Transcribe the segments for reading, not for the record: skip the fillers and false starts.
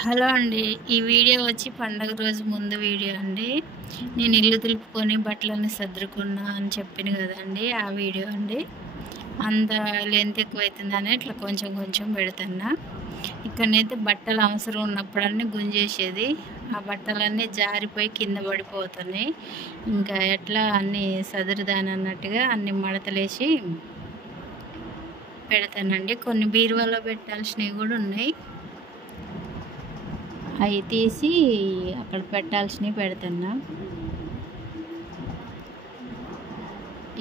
Hello అండి. ఈ video వచ్చి పండగ రోజు ముందు వీడియో అండి. నేను ఇల్లు దులుపుకొని బట్టలన్నీ సర్దుకున్నా అని చెప్పాను కదండి, ఆ వీడియో అండి. అంత లెంత్ ఎక్కువైతుందని ఇట్లా కొంచెం కొంచెం పెడుతున్నా. ఇక్కడనైతే బట్టలు అవసరం ఉన్నప్పుడన్నీ గుంజేసేది, ఆ బట్టలన్నీ జారిపోయి కింద పడిపోతున్నాయి. ఇంకా ఎట్లా అన్నీ సదురుదాని అన్నట్టుగా అన్ని మడతలేసి పెడతానండి. కొన్ని బీరువాలో పెట్టాల్సినవి కూడా ఉన్నాయి, అవి తీసి అక్కడ పెట్టాల్సినవి పెడుతున్నా.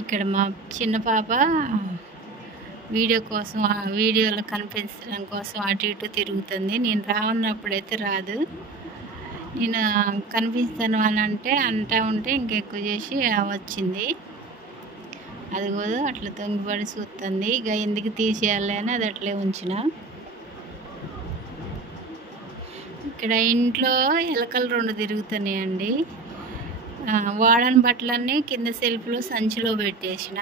ఇక్కడ మా చిన్న పాప వీడియో కోసం, ఆ వీడియోలో కనిపించడం కోసం అటు ఇటు తిరుగుతుంది. నేను రానున్నప్పుడైతే రాదు, నేను కనిపిస్తాను అని అంటా ఉంటే ఇంకెక్కువ చేసి వచ్చింది. అది కూడా అట్లా తొంగిపడి చూస్తుంది. ఇక ఎందుకు తీసేయాలి అని అది అట్లే ఉంచిన. ఇక్కడ ఇంట్లో ఎలకలు 2 తిరుగుతున్నాయండి. వాడని బట్టలన్నీ కింద సెల్ఫ్లో సంచిలో పెట్టేసిన.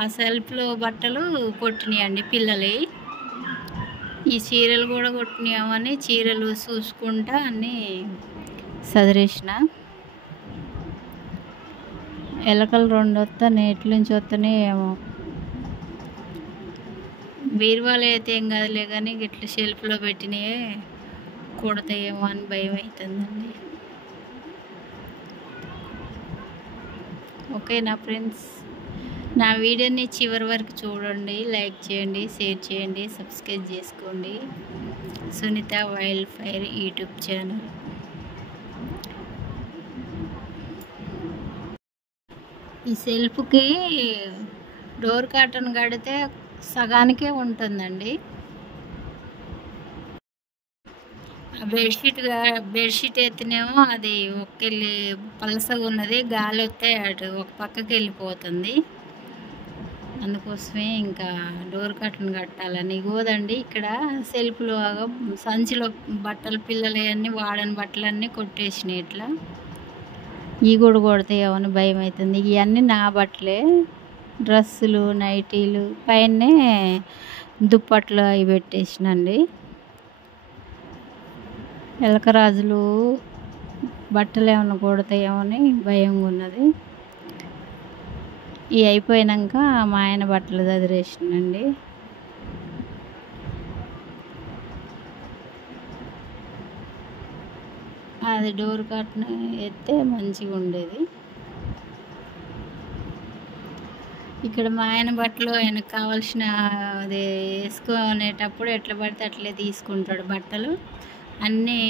ఆ సెల్ఫ్లో బట్టలు కొట్టినాయండి పిల్లలు. ఈ చీరలు కూడా కొట్టినామని చీరలు చూసుకుంటా అన్నీ సదిరేసిన. ఎలకలు 2 వస్తాయి, ఎట్ల నుంచి వస్తున్నాయి ఏమో. బీరువాలో అయితే ఏం కాదులే కానీ ఇట్లా షెల్ఫ్లో పెట్టినాయే కొడతాయేమో అని భయం అవుతుందండి. ఓకేనా ఫ్రెండ్స్, నా వీడియోని చివరి వరకు చూడండి, లైక్ చేయండి, షేర్ చేయండి, సబ్స్క్రైబ్ చేసుకోండి. Sunitha wild fire YouTube channel. ఈ సెల్ఫ్కి డోర్ కర్టన్ కడితే సగానికే ఉంటుందండి. బెడ్షీట్ ఎత్తినేమో అది ఒకెళ్ళి పలసగా ఉన్నది, గాలి వస్తే అటు ఒక పక్కకి వెళ్ళిపోతుంది. అందుకోసమే ఇంకా డోర్ కర్టన్ కట్టాలని గోదండి. ఇక్కడ సెల్ఫ్లో సంచిలో బట్టలు పిల్లలు అన్నీ వాడని బట్టలన్నీ కొట్టేసినాయి. ఇట్లా ఇవి కూడా కొడతాయేమో అని భయం అవుతుంది. ఇవన్నీ నా బట్టలే, డ్రెస్సులు, నైటీలు, పైనే దుప్పట్లు అవి పెట్టేసినండి. ఎలకరాజులు బట్టలు ఏమైనా కొడతాయేమో అని భయంగా ఉన్నది. ఇవి అయిపోయాక మా ఆయన బట్టలు చదిరేసినండి. అది డోర్ కర్టన్ ఎత్తే మంచిగా ఉండేది. ఇక్కడ మా ఆయన బట్టలు ఆయనకు కావాల్సిన అది వేసుకునేటప్పుడు ఎట్లా పడితే అట్లే తీసుకుంటాడు. బట్టలు అన్నీ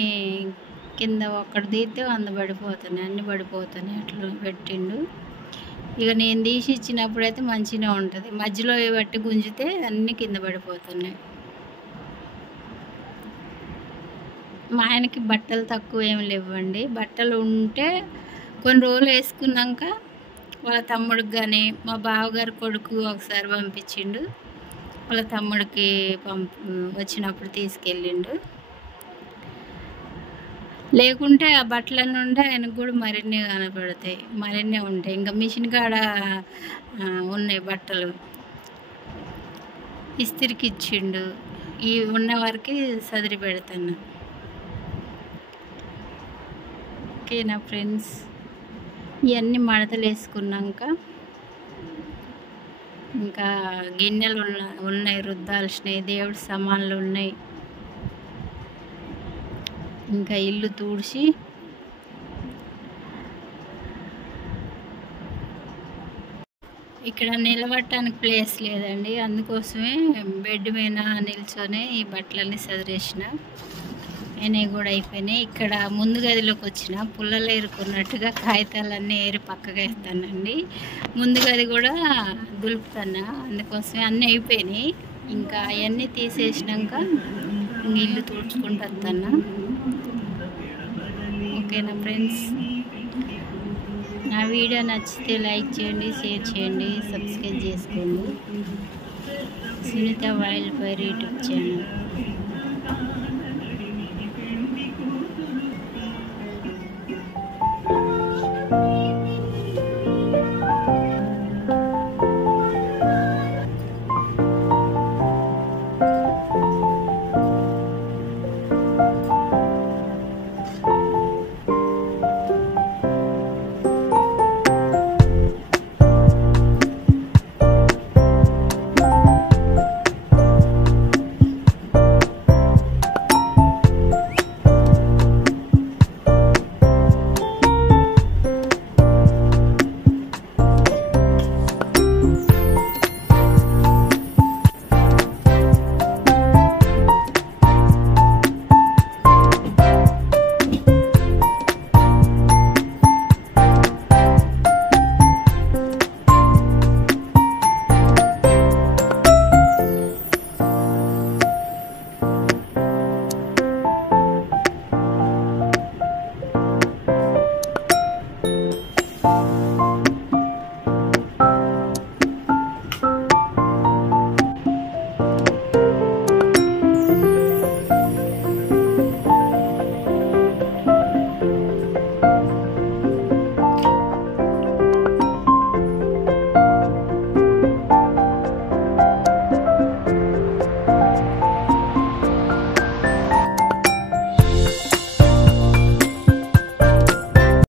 కింద ఒక్కటి తీస్తే 100 పడిపోతున్నాయి, అన్నీ పడిపోతున్నాయి. అట్లా పెట్టిండు. ఇక నేను తీసి ఇచ్చినప్పుడైతే మంచిగా ఉంటుంది, మధ్యలో బట్టి గుంజితే అన్నీ కింద పడిపోతున్నాయి. మా ఆయనకి బట్టలు తక్కువ ఏమి లేవండి. బట్టలు ఉంటే కొన్ని రోజులు వేసుకున్నాక వాళ్ళ తమ్ముడికి కానీ, మా బావగారి కొడుకు ఒకసారి పంపించిండు, వాళ్ళ తమ్ముడికి వచ్చినప్పుడు తీసుకెళ్ళిండు. లేకుంటే ఆ బట్టల నుండి ఆయనకు కూడా మరిన్ని కనపడతాయి, మరిన్ని ఉంటాయి. ఇంకా మిషన్ కాడ ఉన్నాయి బట్టలు, ఇస్త్రికి ఇచ్చిండు. ఈ ఉన్న వరకు సదిరి పెడతాను. ఓకేనా ఫ్రెండ్స్, ఇవన్నీ మడతలు వేసుకున్నాక ఇంకా గిన్నెలు ఉన్నాయి రుద్దాల్సినవి, దేవుడి సామాన్లు ఉన్నాయి. ఇంకా ఇల్లు తుడిచి ఇక్కడ నిలబడటానికి ప్లేస్ లేదండి, అందుకోసమే బెడ్ మీద నిల్చొని ఈ బట్టలన్నీ సదిరేసిన. అయినవి కూడా అయిపోయినాయి. ఇక్కడ ముందు గదిలోకి వచ్చిన పుల్లలు ఏరుకున్నట్టుగా కాగితాలన్నీ ఏరి పక్కగా వేస్తానండి. ముందు గది కూడా దులుపుతాను, అందుకోసమే అన్నీ అయిపోయినాయి. ఇంకా అవన్నీ తీసేసినాక ఇల్లు తుడుచుకుంటూ వస్తాను. ఓకేనా ఫ్రెండ్స్, నా వీడియో నచ్చితే లైక్ చేయండి, షేర్ చేయండి, సబ్స్క్రైబ్ చేసుకోండి. Sunitha wild fire YouTube channel.